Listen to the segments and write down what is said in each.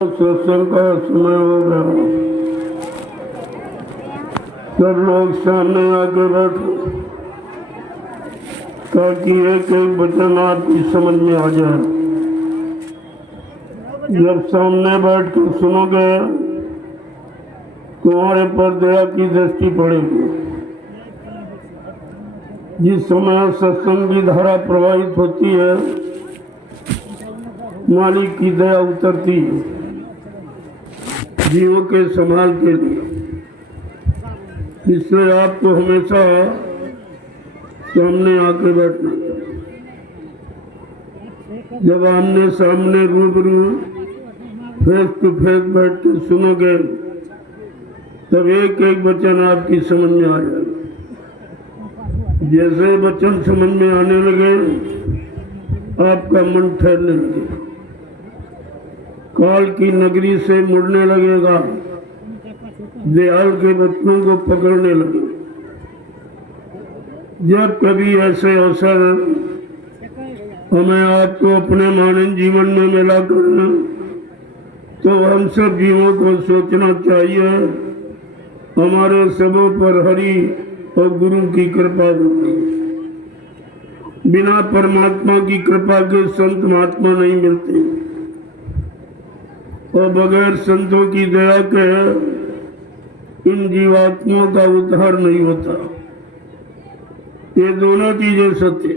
सत्संग का समय हो गया। सब लोग सामने आके बैठो ताकि एक एक वचन आपकी समझ में आ जाए। जब सामने बैठ कर सुनोगे तुम्हारे पर दया की दृष्टि पड़ेगी। जिस समय सत्संग की धारा प्रवाहित होती है मालिक की दया उतरती है जीवों के संभाल के लिए। इसलिए आपको हमेशा सामने आके बैठना चाहिए। जब आमने सामने रूबरू फेस टू फेस बैठ के सुनोगे तब एक एक वचन आपकी समझ में आ जाएगा। जैसे वचन समझ में आने लगे आपका मन ठहरने लगेगा, काल की नगरी से मुड़ने लगेगा, दयाल के बच्चों को पकड़ने लगे। जब कभी ऐसे अवसर हमें आपको अपने मानव जीवन में मिला कर तो हम सब जीवों को सोचना चाहिए हमारे सबों पर हरि और गुरु की कृपा होगी। बिना परमात्मा की कृपा के संत महात्मा नहीं मिलते और बगैर संतों की दया के इन जीवात्माओं का उद्धार नहीं होता। ये दोनों चीजें सत्य।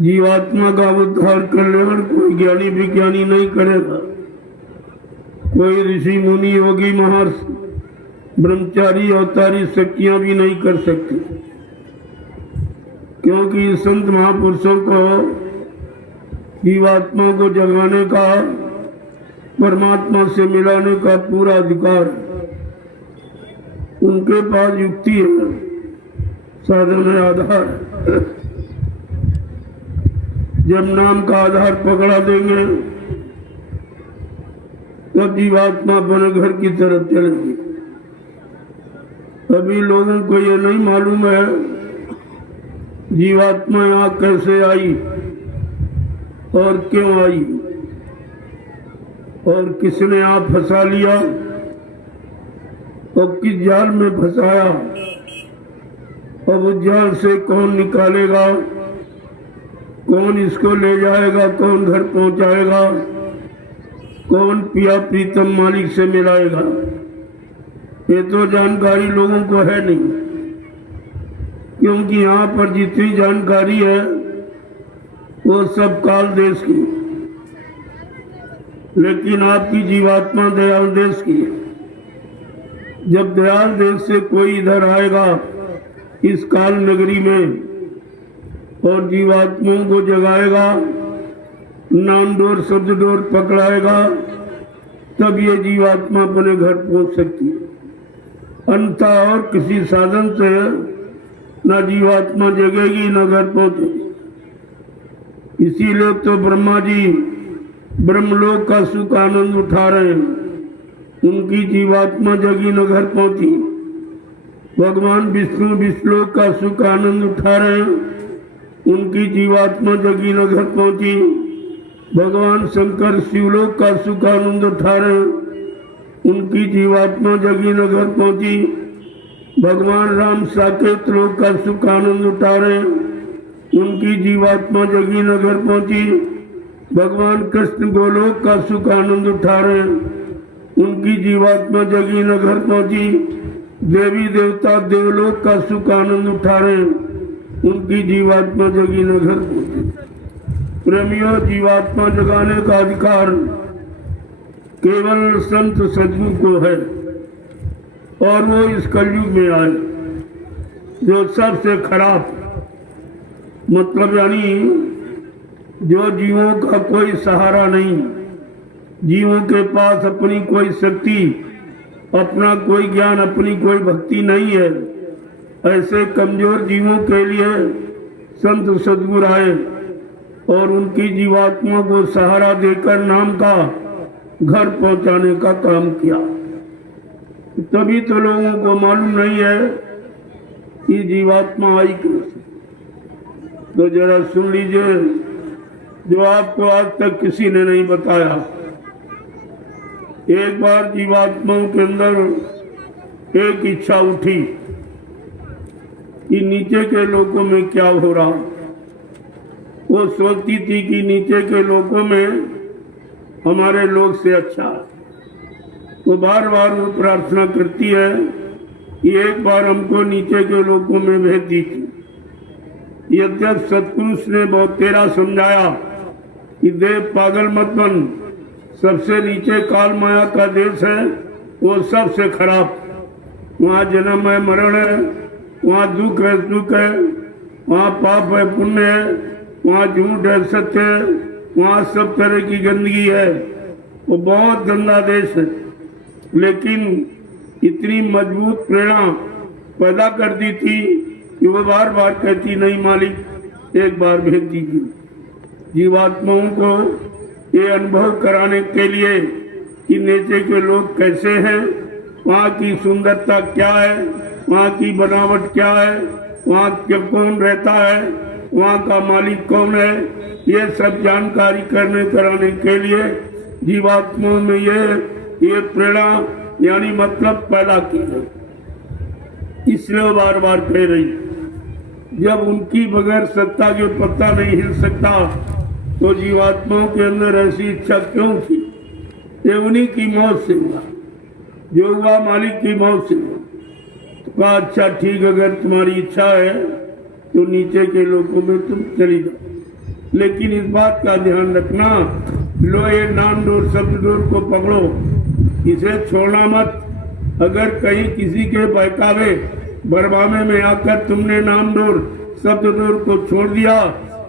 जीवात्मा का उद्धार कल्याण कोई ज्ञानी विज्ञानी नहीं करेगा, कोई ऋषि मुनि योगी महर्षि ब्रह्मचारी अवतारी शक्तियां भी नहीं कर सकती, क्योंकि संत महापुरुषों को जीवात्मा को जगाने का परमात्मा से मिलाने का पूरा अधिकार है। उनके पास युक्ति है, साधन है, आधार है। जब नाम का आधार पकड़ा देंगे तब जीवात्मा अपने घर की तरफ चलेगी। अभी लोगों को ये नहीं मालूम है जीवात्मा यहाँ कैसे आई और क्यों आई और किसने आप फंसा लिया और किस जाल में फंसाया और उस जाल से कौन निकालेगा, कौन इसको ले जाएगा, कौन घर पहुंचाएगा, कौन पिया प्रीतम मालिक से मिलाएगा। ये तो जानकारी लोगों को है नहीं, क्योंकि यहाँ पर जितनी जानकारी है वो सब काल देश की, लेकिन आपकी जीवात्मा दयाल देश की है। जब दयाल देश से कोई इधर आएगा इस काल नगरी में और जीवात्माओं को जगाएगा, नाम डोर शब्द डोर पकड़ाएगा, तब ये जीवात्मा अपने घर पहुंच सकती है। अन्यथा और किसी साधन से न जीवात्मा जगेगी न घर पहुंचेगी। इसीलिए तो ब्रह्मा जी ब्रह्मलोक का सुख आनंद उठा रहे हैं, उनकी जीवात्मा जगी न घर पहुंची। भगवान विष्णु विष्णुलोक का सुख आनंद उठा रहे हैं, उनकी जीवात्मा जगी न घर पहुंची। भगवान शंकर शिवलोक का सुख आनंद उठा रहे हैं, उनकी जीवात्मा जगी न घर पहुंची। भगवान राम साकेत लोक का सुख आनंद उठा रहे हैं, उनकी जीवात्मा जगी न घर पहुंची। भगवान कृष्ण गोलोक का सुख आनंद उठा रहे हैं, उनकी जीवात्मा जगी न घर पहुंची। देवी देवता देवलोक का सुख आनंद उठा रहे हैं, उनकी जीवात्मा जगी न घर पहुंची। प्रेमियों, जीवात्मा जगाने का अधिकार केवल संत सदगुरु को है और वो इस कलयुग में आए जो सबसे खराब, मतलब यानी जो जीवों का कोई सहारा नहीं, जीवों के पास अपनी कोई शक्ति, अपना कोई ज्ञान, अपनी कोई भक्ति नहीं है, ऐसे कमजोर जीवों के लिए संत सदगुरु आए और उनकी जीवात्मा को सहारा देकर नाम का घर पहुंचाने का काम किया। तभी तो लोगों को मालूम नहीं है कि जीवात्मा आई कैसे। तो जरा सुन लीजिए जो आपको आज तक किसी ने नहीं बताया। एक बार जीवात्माओं के अंदर एक इच्छा उठी कि नीचे के लोगों में क्या हो रहा। वो सोचती थी कि नीचे के लोगों में हमारे लोग से अच्छा। वो बार बार वो प्रार्थना करती है कि एक बार हमको नीचे के लोगों में भेज दीजिए। यद्यप सतपुरुष ने बहुत तेरा समझाया कि देव पागल मत बन, सबसे नीचे काल माया का देश है, वो सबसे खराब। वहाँ जन्म है, मरण है, वहाँ दुख है, सुख है, वहाँ पाप है, पुण्य है, वहाँ झूठ है, सत्य है, वहाँ सब तरह की गंदगी है। वो बहुत गंदा देश है। लेकिन इतनी मजबूत प्रेरणा पैदा कर दी थी कि वो बार बार कहती, नहीं मालिक एक बार भेज दीजिए। जीवात्माओं को ये अनुभव कराने के लिए कि नीचे के लोग कैसे हैं, वहाँ की सुंदरता क्या है, वहाँ की बनावट क्या है, वहाँ कौन रहता है, वहाँ का मालिक कौन है, ये सब जानकारी कराने के लिए जीवात्माओं में ये प्रेरणा यानी मतलब पैदा की है। इसलिए बार बार कह रही, जब उनकी बगैर सत्ता के पत्ता नहीं हिल सकता तो जीवात्माओं के अंदर ऐसी इच्छा क्यों थी? ये उन्हीं की मौत से हुआ, जो हुआ मालिक की मौत से हुआ। तो कहा अच्छा ठीक, अगर तुम्हारी इच्छा है तो नीचे के लोगों में तुम चली जाओ, लेकिन इस बात का ध्यान रखना, लो ये नाम डोर शब्द डोर को पकड़ो, इसे छोड़ना मत। अगर कहीं किसी के बहकावे बरमामे में आकर तुमने नाम डोर शब्द डोर को छोड़ दिया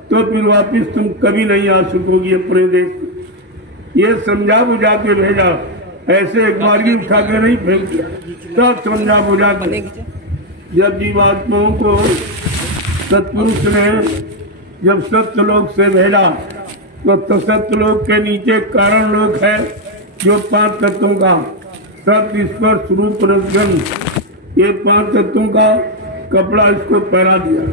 तो फिर वापिस तुम कभी नहीं आ सकोगी अपने देश। ये समझा बुझा के भेजा, ऐसे एक बार भी उठा के नहीं फेंक दिया, सब समझा बुझा के। जब जीवात्माओं को सतपुरुष ने जब सत्यलोक से भेजा तो सत्यलोक के नीचे कारण लोक है, जो 5 तत्वों का सत्य स्पर्श रूप रसगंध, ये 5 तत्वों का कपड़ा इसको पहना दिया।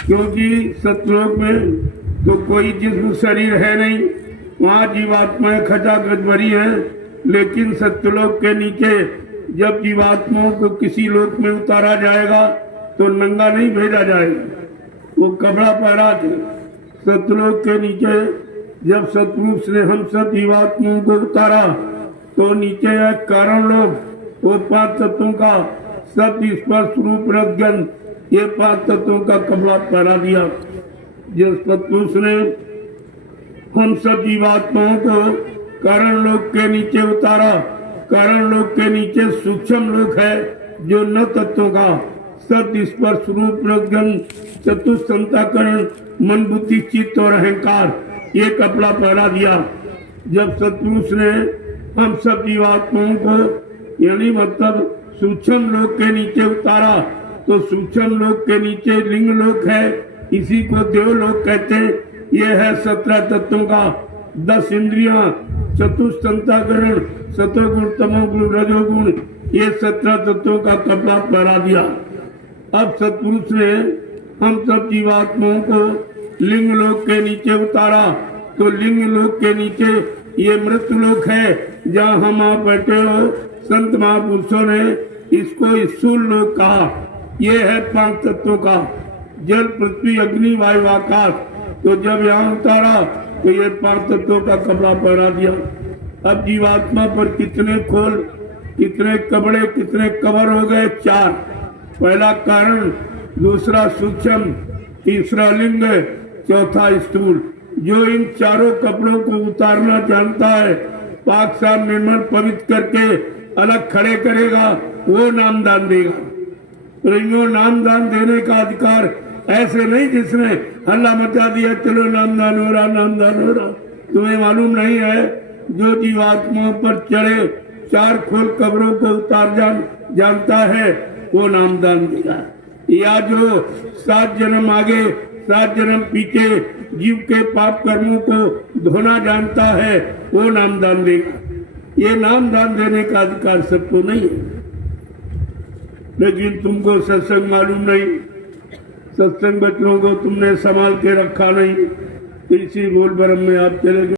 क्योंकि सत्यलोक में तो कोई जिस्म शरीर है नहीं, वहाँ जीवात्माएं खचाखच भरी है। लेकिन सत्यलोक के नीचे जब जीवात्माओं को किसी लोक में उतारा जाएगा तो नंगा नहीं भेजा जाएगा, वो कपड़ा पहना थे। सत्यलोक के नीचे जब सतपुरुष ने हम सब जीवात्माओं को उतारा तो नीचे है कारण लोग, वो 5 तत्वों का सत्य स्पर्श रूप रसगंध, ये 5 तत्वों का कपड़ा पहना दिया। जिस सतपुरुष ने हम सब जीवात्माओं को कारण लोक के नीचे उतारा, कारण लोक के नीचे सूक्ष्म लोक है, जो 9 तत्वों का सत्य स्पर्श रूप रसगंध चतुष्टंताकरण मन बुद्धि चित्त और अहंकार, ये कपड़ा पहना दिया। जब सतपुरुष ने हम सब जीवात्माओं को यानी मतलब सूक्ष्म लोक के नीचे उतारा तो सूक्ष्म लोक के नीचे लिंग लोक है, इसी को देवलोक कहते हैं। ये है 17 तत्वों का 10 इंद्रियां, चतुष्टंताकरण, सतोगुण तमोगुण रजोगुण, ये 17 तत्वों का कपड़ा पहना दिया। अब सतपुरुष ने हम सब जीवात्माओं को लिंग लोक के नीचे उतारा तो लिंग लोक के नीचे ये मृत्यु लोक है, जहाँ हम आप बैठे हो। संत महापुरुषों ने इसको स्थूल लोक कहा। ये है 5 तत्वों का जल पृथ्वी अग्नि वायु आकाश। तो जब यहाँ उतारा तो ये 5 तत्वों का कपड़ा पहना दिया। अब जीवात्मा पर कितने खोल, कितने कपड़े, कितने कवर हो गए? 4। पहला कारण, दूसरा सूक्ष्म, तीसरा लिंग, चौथा स्थूल। जो इन चारों कपड़ों को उतारना जानता है, पाक साफ निर्मल पवित्र करके अलग खड़े करेगा, वो नामदान देगा। तो नामदान देने का अधिकार ऐसे नहीं जिसने हल्ला मचा दिया चलो नामदान हो रहा, नामदान हो रहा। तुम्हें मालूम नहीं है, जो जीवात्माओं पर चढ़े 4 खोल कब्रों को उतार जानता है, वो नामदान देगा। या जो 7 जन्म आगे 7 जन्म पीछे जीव के पाप कर्मों को धोना जानता है, वो नामदान देगा। ये नामदान देने का अधिकार सबको नहीं है। लेकिन तुमको सत्संग मालूम नहीं, सत्संग बच्चों को तुमने संभाल के रखा नहीं, इसी बोल भरम में आप चले गए।